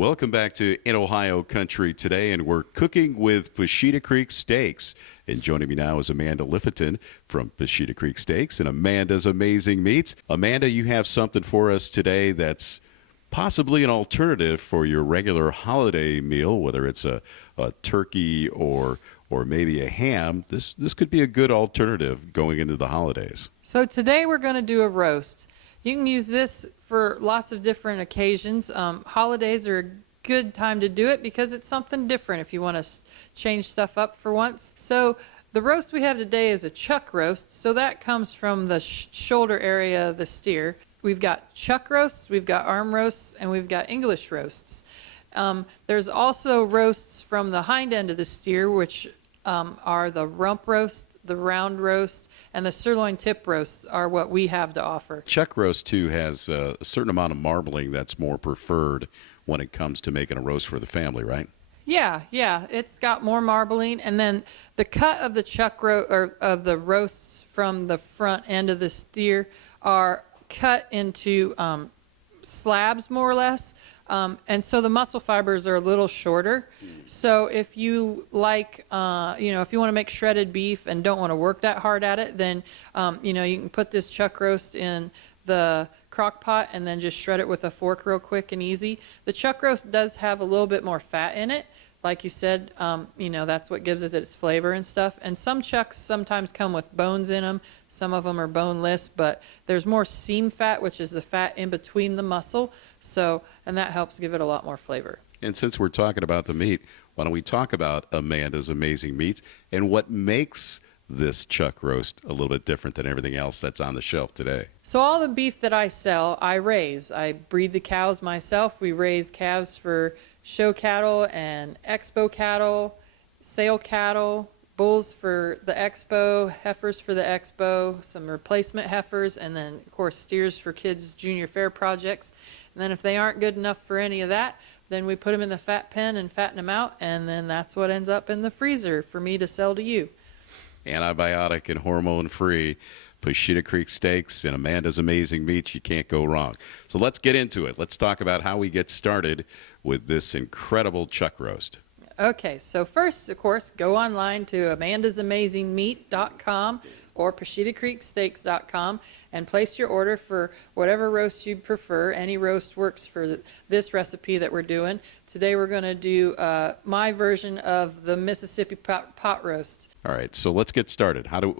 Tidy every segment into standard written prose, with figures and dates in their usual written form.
Welcome back to In Ohio Country today, and we're cooking with Pusheta Creek Steaks. And joining me now is Amanda Liffiton from Pusheta Creek Steaks and Amanda's Amazing Meats. Amanda, you have something for us today that's possibly an alternative for your regular holiday meal, whether it's a turkey or maybe a ham. This could be a good alternative going into the holidays. So today we're going to do a roast. You can use this for lots of different occasions. Holidays are a good time to do it because it's something different if you want to change stuff up for once. So the roast we have today is a chuck roast. So that comes from the shoulder area of the steer. We've got chuck roasts, we've got arm roasts, and we've got English roasts. There's also roasts from the hind end of the steer, which are the rump roast, the round roast, and the sirloin tip roasts are what we have to offer. Chuck roast, too, has a certain amount of marbling that's more preferred when it comes to making a roast for the family, right? Yeah, it's got more marbling, and then the cut of the chuck or of the roasts from the front end of the steer are cut into slabs, more or less. And so the muscle fibers are a little shorter. So if you like, if you want to make shredded beef and don't want to work that hard at it, then, you can put this chuck roast in the crock pot and then just shred it with a fork real quick and easy. The chuck roast does have a little bit more fat in it. Like you said, that's what gives it its flavor and stuff. And some chucks sometimes come with bones in them. Some of them are boneless, but there's more seam fat, which is the fat in between the muscle. And that helps give it a lot more flavor. And since we're talking about the meat, why don't we talk about Amanda's Amazing Meats and what makes this chuck roast a little bit different than everything else that's on the shelf today? So all the beef that I sell, I raise. I breed the cows myself. We raise calves for show cattle and expo cattle, sale cattle, bulls for the expo, heifers for the expo, some replacement heifers, and then, of course, steers for kids' junior fair projects. And then if they aren't good enough for any of that, then we put them in the fat pen and fatten them out, and then that's what ends up in the freezer for me to sell to you. Antibiotic and hormone-free Pusheta Creek Steaks and Amanda's Amazing Meats. You can't go wrong. So let's get into it. Let's talk about how we get started with this incredible chuck roast. Okay, so first, of course, go online to amandasamazingmeat.com or pushetacreeksteaks.com and place your order for whatever roast you prefer. Any roast works for this recipe that we're doing. Today we're going to do my version of the Mississippi pot roast. All right, so let's get started. How do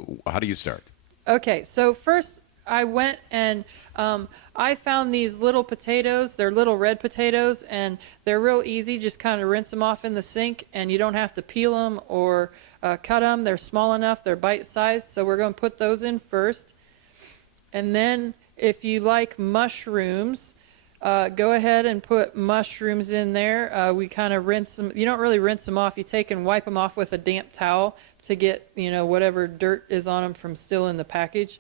you start? Okay, so first I went and I found these little potatoes. They're little red potatoes, and they're real easy. Just kind of rinse them off in the sink, and you don't have to peel them or cut them. They're small enough. They're bite-sized, so we're going to put those in first. And then if you like mushrooms, go ahead and put mushrooms in there. We kind of rinse them. You don't really rinse them off. You take and wipe them off with a damp towel to get, whatever dirt is on them from still in the package.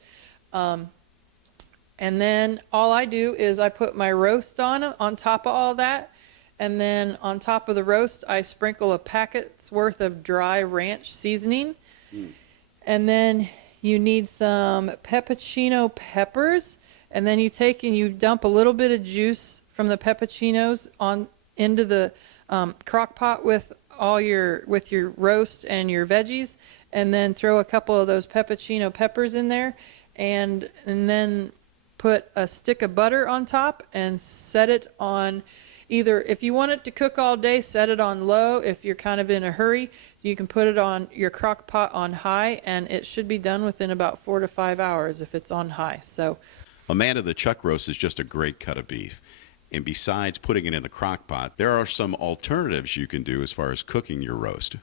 And then all I do is I put my roast on top of all that. And then on top of the roast, I sprinkle a packet's worth of dry ranch seasoning. And then you need some peppuccino peppers. And then you take and you dump a little bit of juice from the peppuccinos into the crock pot with your roast and your veggies, and then throw a couple of those peppuccino peppers in there, and then put a stick of butter on top and set it on either, if you want it to cook all day, set it on low. If you're kind of in a hurry, you can put it on your crock pot on high, and it should be done within about 4 to 5 hours if it's on high. So Amanda, the chuck roast is just a great cut of beef. And besides putting it in the crock pot, there are some alternatives you can do as far as cooking your roast.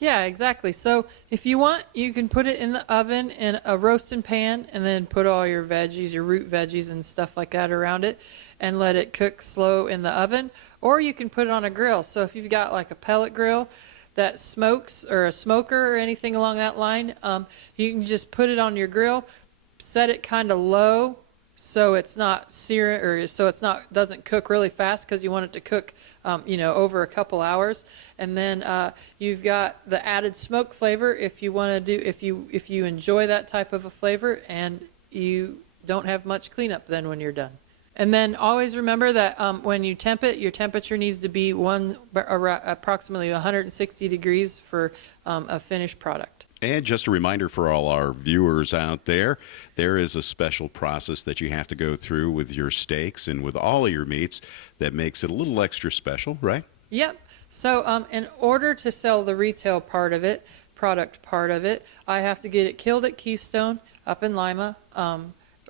yeah, exactly. So if you want, you can put it in the oven in a roasting pan and then put all your veggies, your root veggies and stuff like that around it and let it cook slow in the oven. Or you can put it on a grill. So if you've got like a pellet grill that smokes, or a smoker or anything along that line, you can just put it on your grill, set it kind of low so it's not searing, or so it's not, doesn't cook really fast, because you want it to cook over a couple hours. And then you've got the added smoke flavor if you want to do, if you enjoy that type of a flavor, and you don't have much cleanup then when you're done. And then always remember that when you temp it, your temperature needs to be approximately 160 degrees for a finished product. And just a reminder for all our viewers out there, there is a special process that you have to go through with your steaks and with all of your meats that makes it a little extra special, right? Yep. So in order to sell the retail product part of it, I have to get it killed at Keystone up in Lima,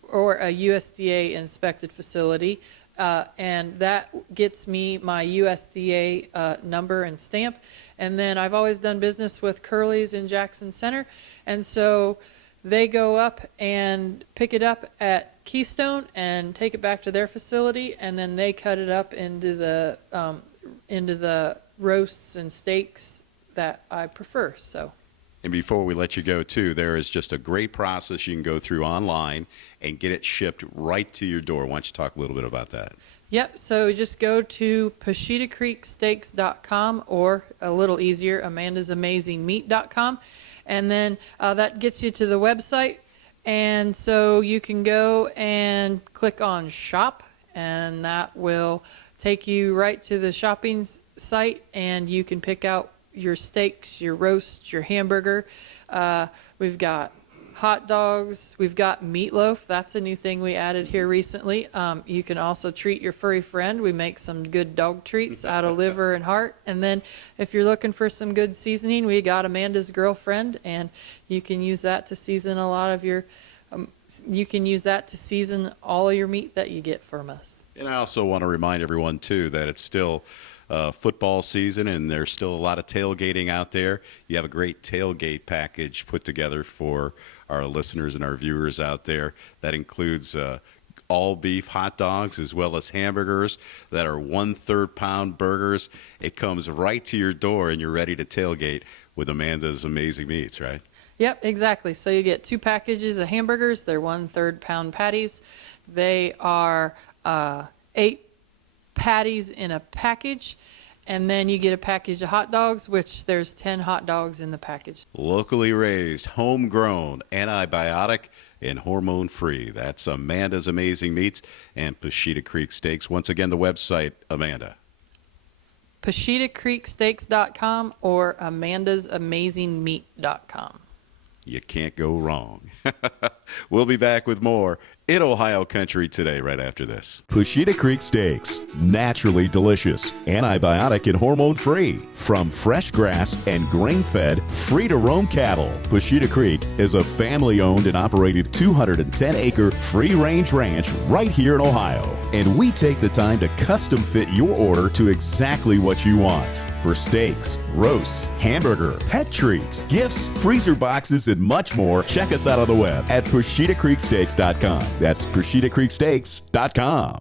or a USDA inspected facility. And that gets me my USDA number and stamp. And then I've always done business with Curly's in Jackson Center. And so they go up and pick it up at Keystone and take it back to their facility. And then they cut it up into the roasts and steaks that I prefer. So. And before we let you go, too, there is just a great process you can go through online and get it shipped right to your door. Why don't you talk a little bit about that? Yep, so just go to PushetaCreekSteaks.com, or a little easier, AmandasAmazingMeat.com, and then that gets you to the website. And so you can go and click on Shop, and that will take you right to the shopping site, and you can pick out your steaks, your roasts, your hamburger. We've got hot dogs. We've got meatloaf. That's a new thing we added here recently. You can also treat your furry friend. We make some good dog treats out of liver and heart. And then if you're looking for some good seasoning, we got Amanda's Girlfriend, and you can use that to season a lot of your you can use that to season all of your meat that you get from us. And I also want to remind everyone, too, that it's still football season, and there's still a lot of tailgating out there. You have a great tailgate package put together for our listeners and our viewers out there. That includes all beef hot dogs as well as hamburgers that are 1/3 pound burgers. It comes right to your door, and you're ready to tailgate with Amanda's Amazing Meats, right? Yep, exactly. So you get 2 packages of hamburgers. They're 1/3 pound patties. They are 8 patties in a package, and then you get a package of hot dogs, which there's 10 hot dogs in the package. Locally raised, homegrown, antibiotic, and hormone-free. That's Amanda's Amazing Meats and Pusheta Creek Steaks. Once again, the website, Amanda. PushetaCreekSteaks.com or AmandasAmazingMeat.com. You can't go wrong. We'll be back with more in Ohio Country today right after this. Pusheta Creek Steaks, naturally delicious, antibiotic and hormone-free, from fresh grass and grain-fed, free-to-roam cattle. Pusheta Creek is a family-owned and operated 210-acre free-range ranch right here in Ohio. And we take the time to custom-fit your order to exactly what you want. For steaks, roasts, hamburger, pet treats, gifts, freezer boxes, and much more, check us out on the web at PushetaCreekSteaks.com. That's PushetaCreekSteaks.com.